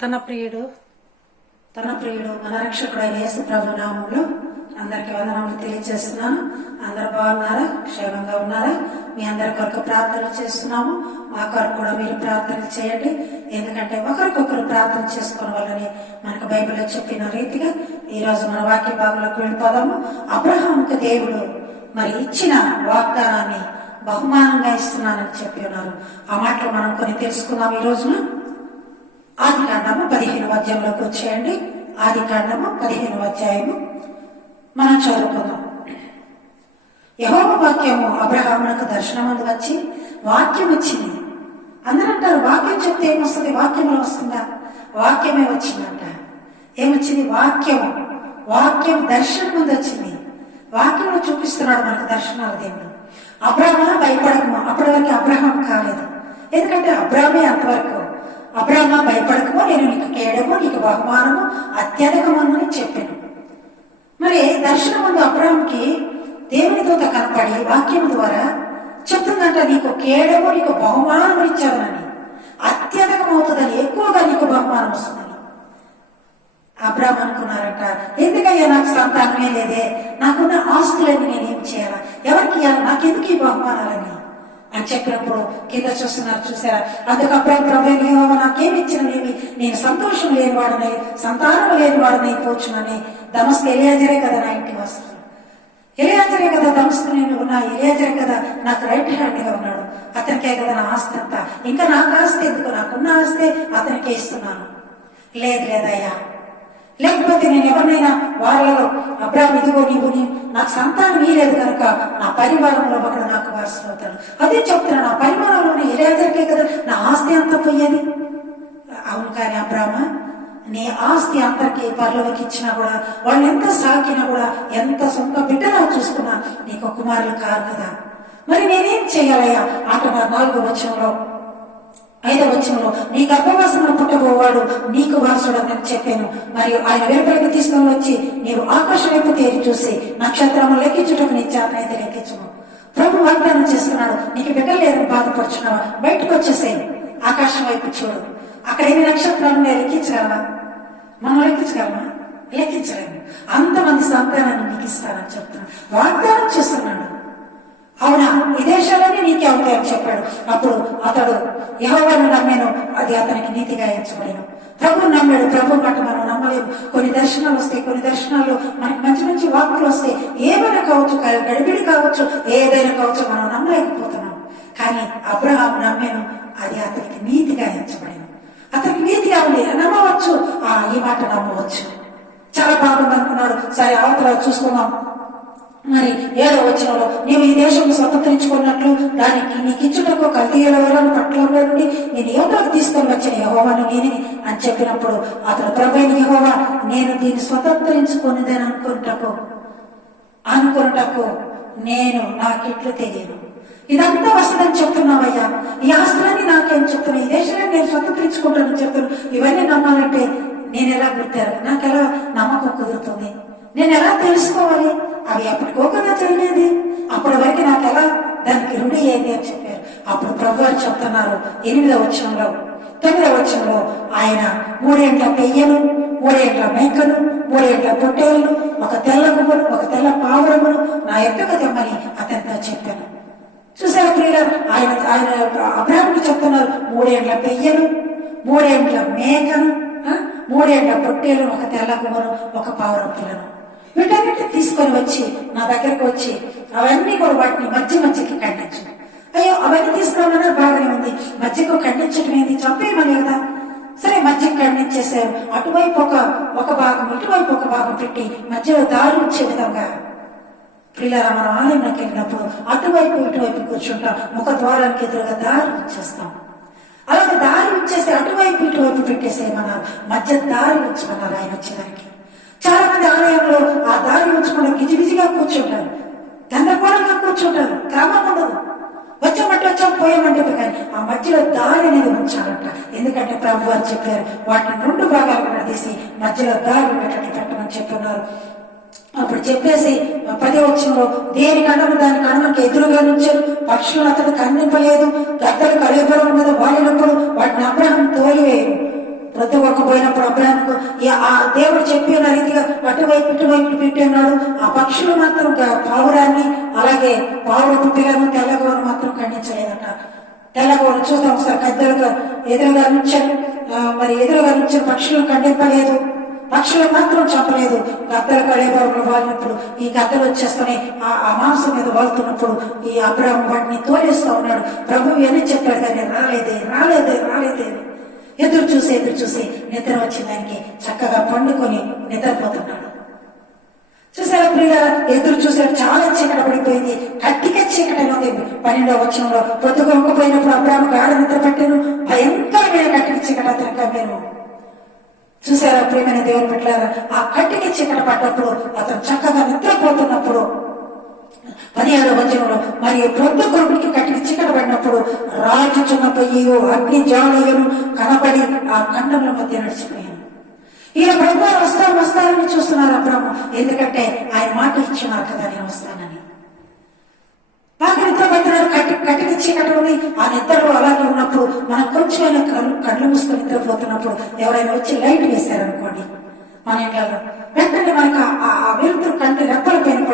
తన ప్రియుడు తన ప్రియుడు మన రక్షకుడైన యేసు ప్రభు నామంలో అందరికి వందనములు తెలియజేస్తున్నాను. అందరు బాగున్నారా? క్షేమంగా ఉన్నారా? మీ అందరి కొరకు ప్రార్థనలు చేస్తున్నాము. మా కొరకు కూడా మీరు ప్రార్థనలు చేయండి. ఎందుకంటే ఒకరికొకరు ప్రార్థన చేసుకోవడం వల్లనే మనకు బైబిల్లో చెప్పిన రీతిగా ఈ రోజు మన వాక్య భాగంలోకి వెళ్ళిపోదాము. అబ్రహాంకు దేవుడు మరి ఇచ్చిన వాగ్దానాన్ని బహుమానంగా ఇస్తున్నానని చెప్పి ఉన్నారు. ఆ మాటలు మనం కొన్ని తెలుసుకుందాం ఈ రోజున. ఆది కాండము పదిహేను అధ్యాయంలోకి వచ్చేయండి. ఆది కాండము పదిహేను అధ్యాయము. మనం చదువుకుందాం. యహోవ వాక్యము అబ్రహామునకు దర్శనమందు వచ్చి వాక్యం వచ్చింది. అందరూ అంటారు వాక్యం చెప్తే ఏమొస్తుంది? వాక్యంలో వస్తుందా? వాక్యమే వచ్చిందంట. ఏమొచ్చింది? వాక్యం వాక్యం దర్శనం ముందు వచ్చింది. వాక్యంలో చూపిస్తున్నాడు మనకు దర్శనాలు దేవుడు. అబ్రహ్మ? భయపడకము అప్పటి వరకు అబ్రహం కాలేదు. ఎందుకంటే అబ్రహమే అంతవరకు అబ్రహ్మ భయపడకము నేను నీకు కేడము నీకు బహుమానము అత్యధికమని చెప్పాను. మరి దర్శనం ముందు అబ్రహంకి దేవుని దూత కనపడి వాక్యం ద్వారా చెప్తుందంట నీకు కేడము నీకు బహుమానం ఇచ్చావని అత్యధికం అవుతుందని ఎక్కువగా నీకు బహుమానం వస్తుందని అబ్రాహ్మ అనుకున్నారంట ఎందుకయ్యా నాకు సంతానమే లేదే? నాకున్న ఆస్తులని నేనేం చేయాలా? ఎవరికి ఇవ్వాలి నాకెందుకు ఈ బహుమానాలని అని చెప్పినప్పుడు కింద చూస్తున్నారు చూసారా అందుకు అబ్రాహం ప్రభు నాకేమి ఇచ్చిననేమి నేను సంతోషం లేని వాడనై సంతానం లేని వాడనై పోచునని దమస్కు ఎలియాజరే కదా నా ఇంటికి వస్తాను ఎలియాజరే కదా దమస్కు నేను ఉన్నా ఎలియాజరే కదా నాకు రైట్ హ్యాండ్గా ఉన్నాడు. అతనికే కదా నా ఆస్తి అంతా. ఇంకా నాకు ఆస్తి ఎందుకు? నాకున్న ఆస్తి అతనికే ఇస్తున్నాను. లేదు లేదయ్యా. లేకపోతే నేను ఎవరినైనా వాళ్ళలో అబ్రాహ్మ ఇదిగో నీవు నాకు సంతానం లేదు కనుక నా పరివారంలో ఒకడు నాకు వారసులు అవుతాడు. అదే చెప్తున్నా నా పరివారంలోనే ఇలాదరికే కదా నా ఆస్తి అంతా పోయేది? అవును కానీ అబ్రామ నీ ఆస్తి అందరికి పర్లోకి ఇచ్చినా కూడా వాళ్ళు ఎంత సాకినా కూడా ఎంత సొంత బిడ్డలా చూసుకున్నా నీకు కుమారులు కారు కదా. మరి నేనేం చేయాలయ్యా? అంటున్నారు నాలుగో వచ్చంలో ఐదవ వచనంలో నీ గర్భవాసంలో పుట్టబోవాడు నీకు వారసుడని చెప్పాను. మరియు ఆయన వెలుపలికి తీసుకొని వచ్చి నీవు ఆకాశం వైపు తేరి చూసి నక్షత్రము లెక్కించుటకు నీ చేతనైతే లెక్కించము. ప్రభు వాగ్దానం చేస్తున్నాడు నీకు బిడ్డలేదని బాధపడుచున్నావా? బయటకు వచ్చేసే ఆకాశం వైపు చూడు. అక్కడ ఎన్ని నక్షత్రాలు నేను లెక్కించగలమా మనం లెక్కించగలమా? లెక్కించలేము. అంతమంది సంతానాన్ని నీకు ఇస్తానని చెప్తున్నాడు. వాగ్దానం చేస్తున్నాడు. అవునా? ఈ నీకే అవుతాయని చెప్పాడు. అప్పుడు అతడు ఎవరు నమ్మాను. అది అతనికి నీతిగా ఎంచబడిను ప్రభు నమ్మాడు. ప్రభు మాట మనం నమ్మలేము. కొన్ని దర్శనాలు వస్తాయి. కొన్ని దర్శనాలు మనకి మంచి మంచి వాక్కులు వస్తాయి. ఏమైనా కావచ్చు గడిబిడి కావచ్చు ఏదైనా కావచ్చు మనం నమ్మలేకపోతున్నాం. కానీ అబ్రహాం నమ్మాను. అది అతనికి నీతిగా ఎంచబడిను అతనికి నీతిగా ఉంది నమ్మవచ్చు. ఆ ఈ మాట నమ్మవచ్చు. చాలా బాగుంది అనుకున్నాడు. సరే అవతల చూసుకుందాం. మరి ఏదో వచనంలో నీవు ఈ దేశం స్వతంత్రించుకున్నట్లు దానికి నీకు ఇచ్చుటకు కల్తీయుల వలన పట్టణంలో నుండి నేను యువతలకు తీసుకొని వచ్చిన? యహోవాను నేనే అని చెప్పినప్పుడు అతడు ప్రభైన యహోవా నేను దీన్ని స్వతంత్రించుకునేదని అనుకుంటకు అనుకున్నటకు నేను నాకిట్లు తెలియను ఇదంతా వస్తుందని చెప్తున్నావయ్యా. ఈ ఆస్తులన్నీ నాకేం చెప్తున్నా. ఈ దేశాన్ని నేను స్వతంత్రించుకుంటానని చెప్తున్నాను ఇవన్నీ నమ్మాలంటే నేను ఎలా గుర్తారు నాకు ఎలా నమ్మకం కుదురుతుంది? నేను ఎలా తెలుసుకోవాలి? అవి అప్పటికో చేయలేదు అప్పటి వరకు నాకు ఎలా దానికి రుణి ఏంటి అని చెప్పారు అప్పుడు ప్రభు అని చెప్తున్నారు ఎనిమిదవ వచ్చంలో తొమ్మిదవ వచ్చంలో ఆయన మూడేంట్ల పెయ్యను మూడేంట్ల మేకను మూడేంట్ల పొట్టేలను ఒక తెల్ల గుమ్మను ఒక తెల్ల పావురమును నా ఎత్తుక తెమ్మని అతనితో చెప్పాను. చూసారా ప్రియులారు? ఆయన ఆయన అబ్రాహ్మణుడు చెప్తున్నారు మూడేంట్ల పెయ్యను మూడేంట్ల మేకను మూడేంట్ల పొట్టేలు ఒక తెల్ల గుమ్మను ఒక పావురం పిల్లను. వీటన్నిటిని తీసుకొని వచ్చి నా దగ్గరకు వచ్చి అవన్నీ కూడా వాటిని మధ్య మధ్యకి ఖండించు. అయ్యో అవన్నీ తీసుకురామన్నా బాగానే ఉంది. మధ్యకు ఖండించడం ఏంది? చంపేయమని కదా సరే మధ్యకు ఖండించేశారు. అటువైపు ఒక ఒక భాగం ఇటువైపు ఒక భాగం పెట్టి మధ్యలో దారి వచ్చే విధంగా. పిల్లల మనం ఆలయంలోకి వెళ్ళినప్పుడు అటువైపు ఇటువైపు కూర్చుంటాం. ముఖ ద్వారానికి ఎదురుగా దారి వచ్చేస్తాం అలాగే దారి వచ్చేసి అటువైపు ఇటువైపు పెట్టేసేయమన్నారు. మధ్య దారి ఉంచమన్నారు ఆయన వచ్చేదానికి చాలా మంది ఆలయంలో ఆ దారి ఉంచకుండా గిజిగిజిగా కూర్చుంటారు. గందరగోళంగా కూర్చుంటారు. క్రమం ఉండదు. వచ్చామంటే వచ్చాం పోయామంటే కానీ ఆ మధ్యలో దారి అనేది ఉంచాలంట. ఎందుకంటే ప్రభు వారు చెప్పారు వాటిని రెండు భాగాలుగా తీసి మధ్యలో దారి ఉండేటట్టు పెట్టమని చెప్పున్నారు అప్పుడు చెప్పేసి పదే వచ్చంలో దేని కడమ దాని కడమకి ఎదురుగా నుంచారు పక్షులు అతడు కన్నింపలేదు గద్దలు కళేపురం ఉన్నది వాలినప్పుడు వాటిని అబ్రహం తోలివేయరు ప్రతివ్వకపోయినప్పుడు అబ్రాహ్మకు ఆ దేవుడు చెప్పిన రీతిగా అటువైపు ఇటువైపు పెట్టి ఉన్నాడు. ఆ పక్షులు మాత్రం పావురాన్ని అలాగే పావురపు పిల్లను తెల్లగోరు మాత్రం ఖండించలేదట. తెల్లగోరు చూద్దాం సార్ పెద్దలుగా ఎదురుగా నుంచారు మరి ఎదురుగా నుంచిన పక్షులను ఖండింపలేదు. పక్షులు మాత్రం చెప్పలేదు గద్దలు కడేవారు వాళ్ళినప్పుడు ఈ గద్దలు వచ్చేస్తూనే ఆ మాంసం మీద వాళ్తున్నప్పుడు ఈ అబ్రాహ్మ వాటిని తోలేస్తా ఉన్నాడు. ప్రభు ఎన్ని చెప్పాడు కానీ రాలేదే రాలేదే రాలేదే ఎదురు చూసి ఎదురు చూసి నిద్ర వచ్చిన దానికి చక్కగా పండుకొని నిద్రపోతున్నాడు. చూసారా ప్రియ ఎదురు చూసాడు చాలా చీకట పడిపోయింది. కట్టిక చీకటి ఉంది పన్నెండవ వచనంలో పొద్దుకొనకపోయినప్పుడు అబ్రాహ్మ గాఢ నిద్ర పట్టాను. భయంకరమైన కట్టిక చీకట అతను నేను చూసారా ప్రియమైన దేవుని పెట్టారా ఆ కట్టికి చీకట పడ్డప్పుడు అతను చక్కగా నిద్రపోతున్నప్పుడు పదిహేడవ వచనంలో మరియు క్రొత్త కొడుకునికి కట్టి చిక్కడబడినప్పుడు రాజు రాజుచున్న అగ్ని జ్వాలయును కనబడి ఆ ఖండముల మధ్య నడిచిపోయాను. ఈయన ప్రభుత్వాలు వస్తాను వస్తానని చూస్తున్నారు అబ్రహ్మ. ఎందుకంటే ఆయన మాట ఇచ్చినా కదా నేను వస్తానని. బాగా నిద్ర కట్టి కట్టికి చీకటి ఉంది. ఆ నిద్రలో అలాగే ఉన్నప్పుడు మనం కొంచెం కళ్ళు కళ్ళు మూసుకొని నిద్రపోతున్నప్పుడు ఎవరైనా వచ్చి లైట్ వేశారనుకోండి మన ఇంట్లో వెంటనే మనకు ఆ- ఆ వెలుతురు కంటి రెప్పల పైన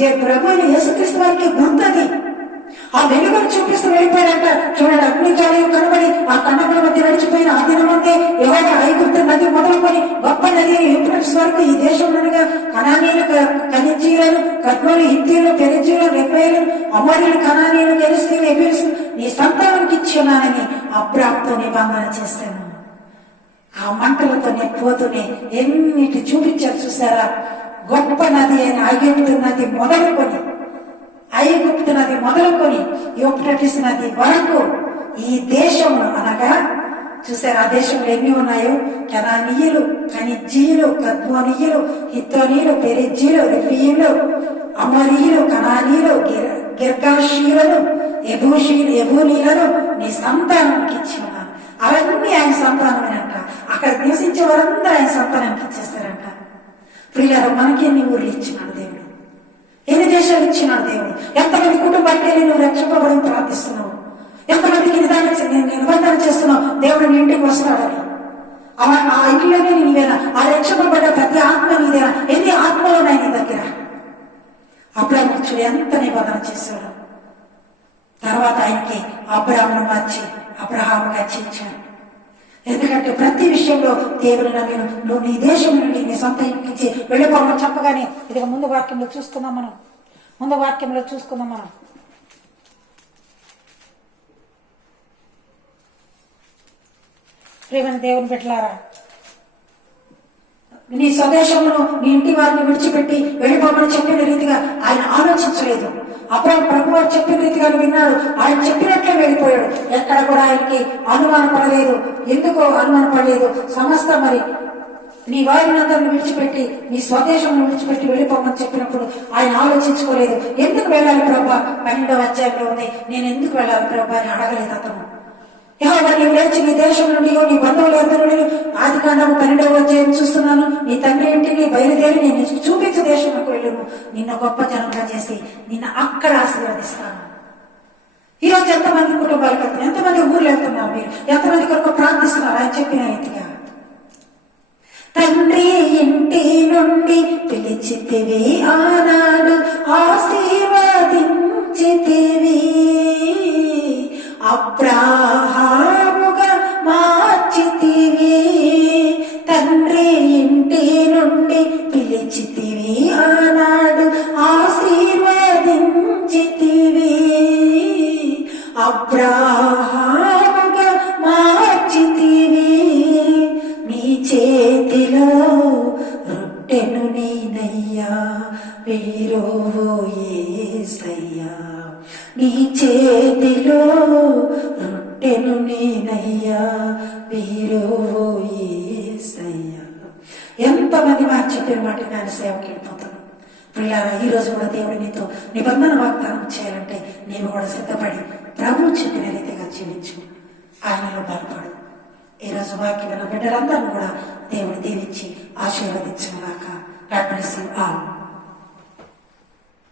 ఏ బ్రహ్మని యేసుక్రీస్తు వారికి గుర్తది? ఆ వెలుగును చూపిస్తూ వెళ్ళిపోయారంట చూడండి అగ్ని జాలి కనబడి ఆ కన్నకుల మధ్య నడిచిపోయిన ఆ దినమంతే యహోవ ఐగుప్తు నది మొదలుకొని గొప్ప నది యూప్రటిస్ వరకు ఈ దేశంలోనుగా కణానీయులు కనిజీలను కర్మలు హిందీలు పెరిజీలు రెఫ్రాయిలు అమరులు కణానీయులు గెలుస్తీలు ఎపిల్స్ నీ సంతానానికి ఇచ్చున్నానని అబ్రాప్తో నిబంధన చేశాను. ఆ మంటలతోనే పోతూనే ఎన్నిటి చూపించారు చూసారా గొప్ప నది అయిన ఐగుప్తు నది మొదలుకొని ఐగుప్తు నది మొదలుకొని యూప్రటిస్ నది వరకు ఈ దేశంలో అనగా చూసారు ఆ దేశంలో ఎన్ని ఉన్నాయో? కెనానీయులు ఖనిజీలు కద్మోనీయులు హిత్తోనీయులు పెరిజీలు రిఫీయులు అమరీయులు కనానీయులు గిర్- గిర్గాషీయులను ఎబూషీ ఎబూనీలను నీ సంతానానికి ఇచ్చి ఉన్నాను అవన్నీ ఆయన సంతానమేనంట. అక్కడ నివసించే వారందరూ ఆయన సంతానానికి ఇచ్చేస్తారు ప్రియులారు మనకి ఎన్ని ఊర్లు ఇచ్చినాడు దేవుడు. ఎన్ని దేశాలు ఇచ్చినాడు దేవుడు. ఎంతమంది కుటుంబానికి నువ్వు రక్షింపబడని ప్రార్థిస్తున్నావు. ఎంతమందికి నిదానం నిబంధన చేస్తున్నావు. దేవుడు నీ ఇంటికి వస్తాడని. ఆ- ఆ ఇంట్లోనే నీవేనా ఆ రక్షింపబడ్డ ప్రతి ఆత్మ నీదేనా ఎన్ని ఆత్మలు ఉన్నాయి నీ దగ్గర? అబ్రాహ్మణుడు ఎంత నిబంధన చేశాడు. తర్వాత ఆయనకి అబ్రాహ్మను మార్చి అబ్రహాముగా చేర్చాడు ఎందుకంటే ప్రతి విషయంలో దేవుని నమ్మిన నువ్వు నీ దేశం నుండి నీ సొంత ఇంటికి వెళ్ళిపోమని చెప్పగానే ఇది ముందు వాక్యంలో చూసుకుందాం మనం. ముందు వాక్యంలో చూసుకుందాం మనం. ప్రేమని దేవుని పెట్టలారా నీ స్వదేశంలో నీ ఇంటి వారిని విడిచిపెట్టి వెళ్ళిపోమని చెప్పిన రీతిగా ఆయన ఆలోచించలేదు. అబ్రాహం ప్రభు వారు చెప్పిన రీతిగా విన్నాడు. ఆయన చెప్పినట్లే వెళ్ళిపోయాడు. ఎక్కడ కూడా ఆయనకి అనుమానం పడలేదు. ఎందుకో అనుమానం పడలేదు. సమస్త మరి నీ వారినందరిని విడిచిపెట్టి నీ స్వదేశం విడిచిపెట్టి వెళ్ళిపోమని చెప్పినప్పుడు ఆయన ఆలోచించుకోలేదు. ఎందుకు వెళ్ళాలి ప్రభా? పన్నెండవ అధ్యాయంలో ఉంది. నేను ఎందుకు వెళ్ళాలి ప్రభా అని అడగలేదు అతను. యహోవా నీవు లేచి నీ దేశం నుండి నీ బంధువులు అందరూ ఆది కాండము పన్నెండవ అధ్యాయం చూస్తున్నాను. నీ తండ్రి ఇంటిని బయలుదేరి నేను చూపించే దేశం నిన్న గొప్ప జనంగా చేసి నిన్న అక్కడ ఆశీర్వదిస్తాను. ఈరోజు ఎంతమంది కుటుంబాలకు వెళ్తున్నారు ఎంతమంది ఊర్లు వెళ్తున్నారు మీరు? ఎంతమంది కొరకు ప్రార్థిస్తున్నారు? అని చెప్పిన రీతిగా. తండ్రి ఇంటి నుండి పిలిచితివి ఆనాడు ఆశీర్వదించితివి. నీ చేతిలో రొట్టెను నేనయ్యా వీరో ఏసయ్యా. ఎంతమంది మాట మాట నేను సేవకి వెళ్ళిపోతాను పిల్లారా ఈ రోజు కూడా దేవుడు నీతో నిబంధన వాగ్దానం చేయాలంటే నీవు కూడా సిద్ధపడి ప్రభు చెప్పిన రీతిగా జీవించు. ఆయనలో బలపడు. ఈరోజు వాక్యం బిడ్డలందరూ కూడా దేవుడు దీవించి ఆశీర్వదించిన దాకా God bless.